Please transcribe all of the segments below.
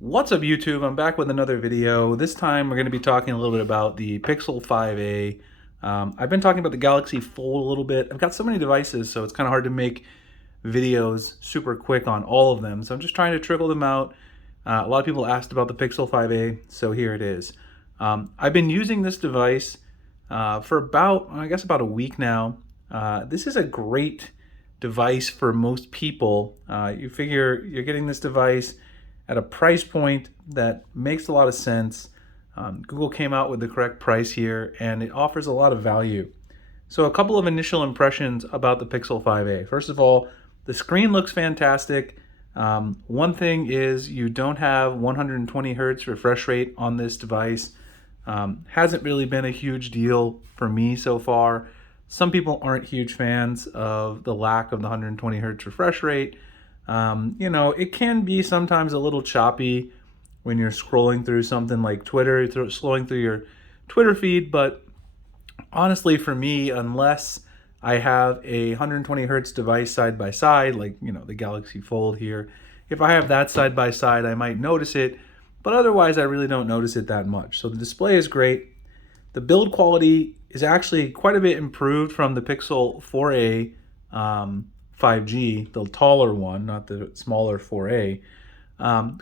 What's up YouTube? I'm back with another video. This time we're going to be talking a little bit about the Pixel 5a. I've been talking about the Galaxy Fold a little bit. I've got so many devices, so it's kind of hard to make videos super quick on all of them. So I'm just trying to trickle them out. A lot of people asked about the Pixel 5a, so here it is. I've been using this device for about a week now. This is a great device for most people. You figure you're getting this device at a price point that makes a lot of sense. Google came out with the correct price here, and it offers a lot of value. So a couple of initial impressions about the Pixel 5a. First of all, the screen looks fantastic. One thing is you don't have 120 hertz refresh rate on this device. Hasn't really been a huge deal for me so far. Some people aren't huge fans of the lack of the 120 hertz refresh rate. It can be sometimes a little choppy when you're scrolling through something like Twitter, scrolling through your Twitter feed, but honestly for me, unless I have a 120 hertz device side by side, like, the Galaxy Fold here, if I have that side by side, I might notice it, but otherwise I really don't notice it that much. So the display is great. The build quality is actually quite a bit improved from the Pixel 4a 5G, the taller one, not the smaller 4a.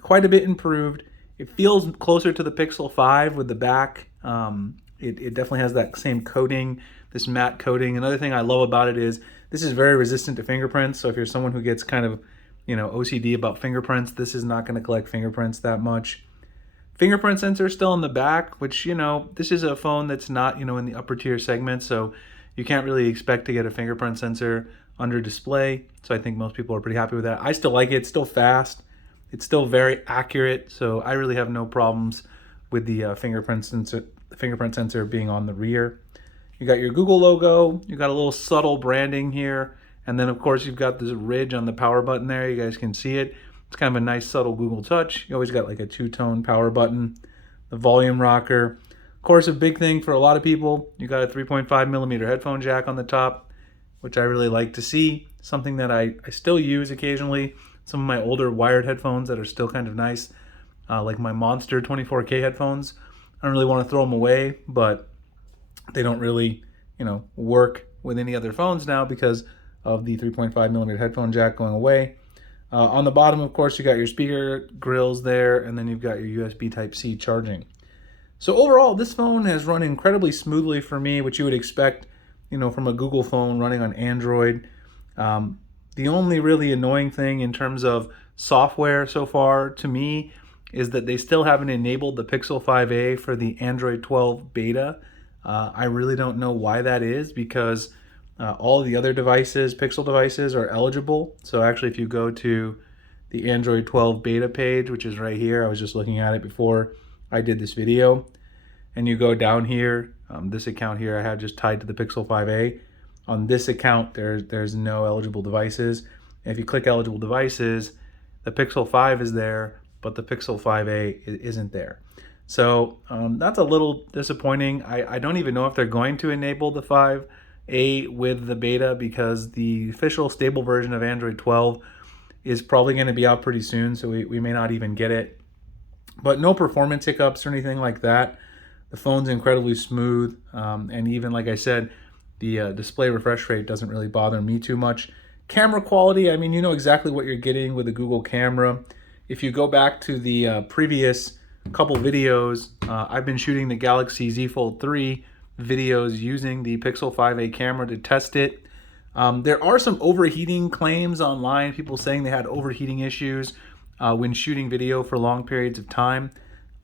Quite a bit improved. It feels closer to the Pixel 5 with the back. It definitely has that same coating, this matte coating. Another thing I love about it is this is very resistant to fingerprints. So if you're someone who gets kind of, OCD about fingerprints, this is not going to collect fingerprints that much. Fingerprint sensor still in the back, which, this is a phone that's not, in the upper tier segment, so you can't really expect to get a fingerprint sensor under display. So I think most people are pretty happy with that. I still like it. It's still fast. It's still very accurate. So I really have no problems with the fingerprint sensor being on the rear. You got your Google logo. You got a little subtle branding here. And then, of course, you've got this ridge on the power button there. You guys can see it. It's kind of a nice subtle Google touch. You always got like a two-tone power button. The volume rocker. Of course, a big thing for a lot of people, you got a 3.5 millimeter headphone jack on the top, which I really like to see. Something that I still use occasionally. Some of my older wired headphones that are still kind of nice, like my Monster 24K headphones. I don't really want to throw them away, but they don't really, work with any other phones now because of the 3.5 millimeter headphone jack going away. On the bottom, of course, you got your speaker grills there, and then you've got your USB Type-C charging. So overall, this phone has run incredibly smoothly for me, which you would expect, from a Google phone running on Android. The only really annoying thing in terms of software so far to me is that they still haven't enabled the Pixel 5a for the Android 12 beta. I really don't know why that is, because all of the other devices, Pixel devices, are eligible. So actually, if you go to the Android 12 beta page, which is right here, I was just looking at it before I did this video, and you go down here, this account here I have just tied to the Pixel 5a. On this account, there's no eligible devices. And if you click eligible devices, the Pixel 5 is there, but the Pixel 5a isn't there. So that's a little disappointing. I don't even know if they're going to enable the 5a with the beta, because the official stable version of Android 12 is probably going to be out pretty soon, so we may not even get it. But no performance hiccups or anything like that. The phone's incredibly smooth, and even like I said, the display refresh rate doesn't really bother me too much. Camera quality, I mean, you know exactly what you're getting with the Google camera. If you go back to the previous couple videos, I've been shooting the Galaxy Z Fold 3 videos using the Pixel 5a camera to test it. There are some overheating claims online, people saying they had overheating issues when shooting video for long periods of time.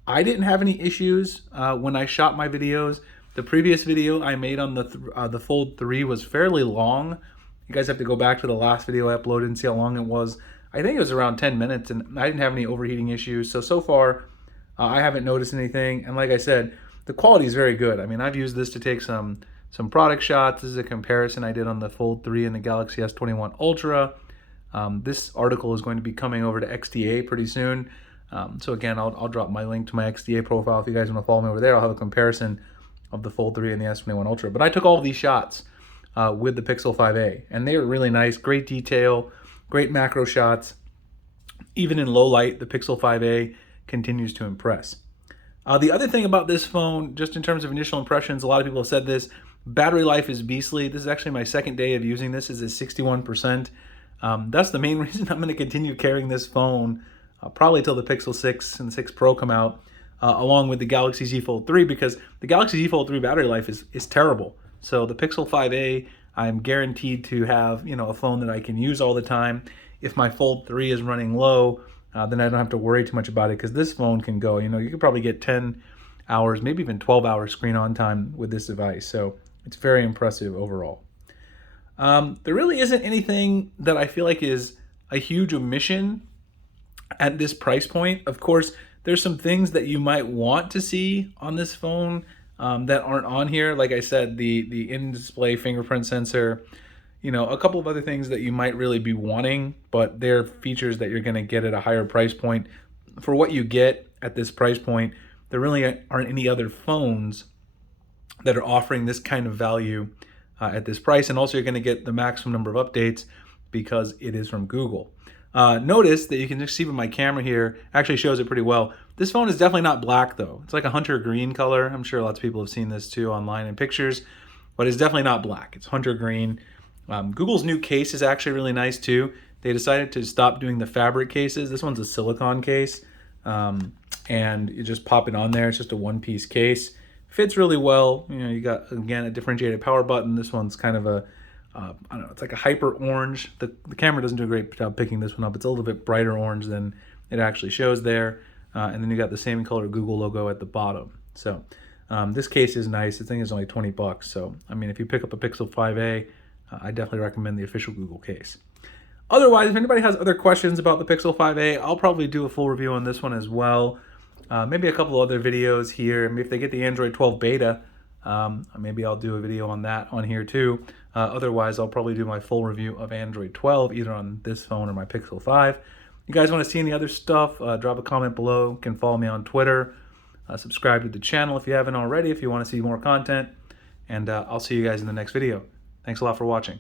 I didn't have any issues when I shot my videos. The previous video I made on the Fold 3 was fairly long. You guys have to go back to the last video I uploaded and see how long it was. I think it was around 10 minutes, and I didn't have any overheating issues. So far, I haven't noticed anything. And like I said, the quality is very good. I mean, I've used this to take some product shots. This is a comparison I did on the Fold 3 and the Galaxy S21 Ultra. This article is going to be coming over to XDA pretty soon. So again, I'll drop my link to my XDA profile. If you guys want to follow me over there, I'll have a comparison of the Fold 3 and the S21 Ultra. But I took all of these shots with the Pixel 5a, and they were really nice. Great detail, great macro shots. Even in low light, the Pixel 5a continues to impress. The other thing about this phone, just in terms of initial impressions, a lot of people have said this, battery life is beastly. This is actually my second day of using this. Is at 61%. That's the main reason I'm going to continue carrying this phone probably till the Pixel 6 and 6 Pro come out, along with the Galaxy Z Fold 3, because the Galaxy Z Fold 3 battery life is terrible. So the Pixel 5a, I'm guaranteed to have, you know, a phone that I can use all the time. If my Fold 3 is running low, then I don't have to worry too much about it, because this phone can go, you know, you could probably get 10 hours, maybe even 12 hours screen on time with this device. So it's very impressive overall. There really isn't anything that I feel like is a huge omission at this price point. Of course, there's some things that you might want to see on this phone that aren't on here. Like I said, the in-display fingerprint sensor, you know, a couple of other things that you might really be wanting, but they're features that you're going to get at a higher price point. For what you get at this price point, there really aren't any other phones that are offering this kind of value at this price. And also you're going to get the maximum number of updates because it is from Google. Notice that you can just see with my camera here, actually shows it pretty well. This phone is definitely not black though. It's like a hunter green color. I'm sure lots of people have seen this too online in pictures, but it's definitely not black. It's hunter green. Google's new case is actually really nice too. They decided to stop doing the fabric cases. This one's a silicone case, and you just pop it on there. It's just a one-piece case. Fits really well. You know, you got, again, a differentiated power button. This one's kind of a, I don't know, it's like a hyper orange. The camera doesn't do a great job picking this one up. It's a little bit brighter orange than it actually shows there. And then you got the same color Google logo at the bottom. So this case is nice. The thing is only 20 bucks. So, I mean, if you pick up a Pixel 5a, I definitely recommend the official Google case. Otherwise, if anybody has other questions about the Pixel 5a, I'll probably do a full review on this one as well. Maybe a couple other videos here. Maybe if they get the Android 12 beta, maybe I'll do a video on that on here too. Otherwise, I'll probably do my full review of Android 12, either on this phone or my Pixel 5. You guys want to see any other stuff, drop a comment below. You can follow me on Twitter. Subscribe to the channel if you haven't already, if you want to see more content. And I'll see you guys in the next video. Thanks a lot for watching.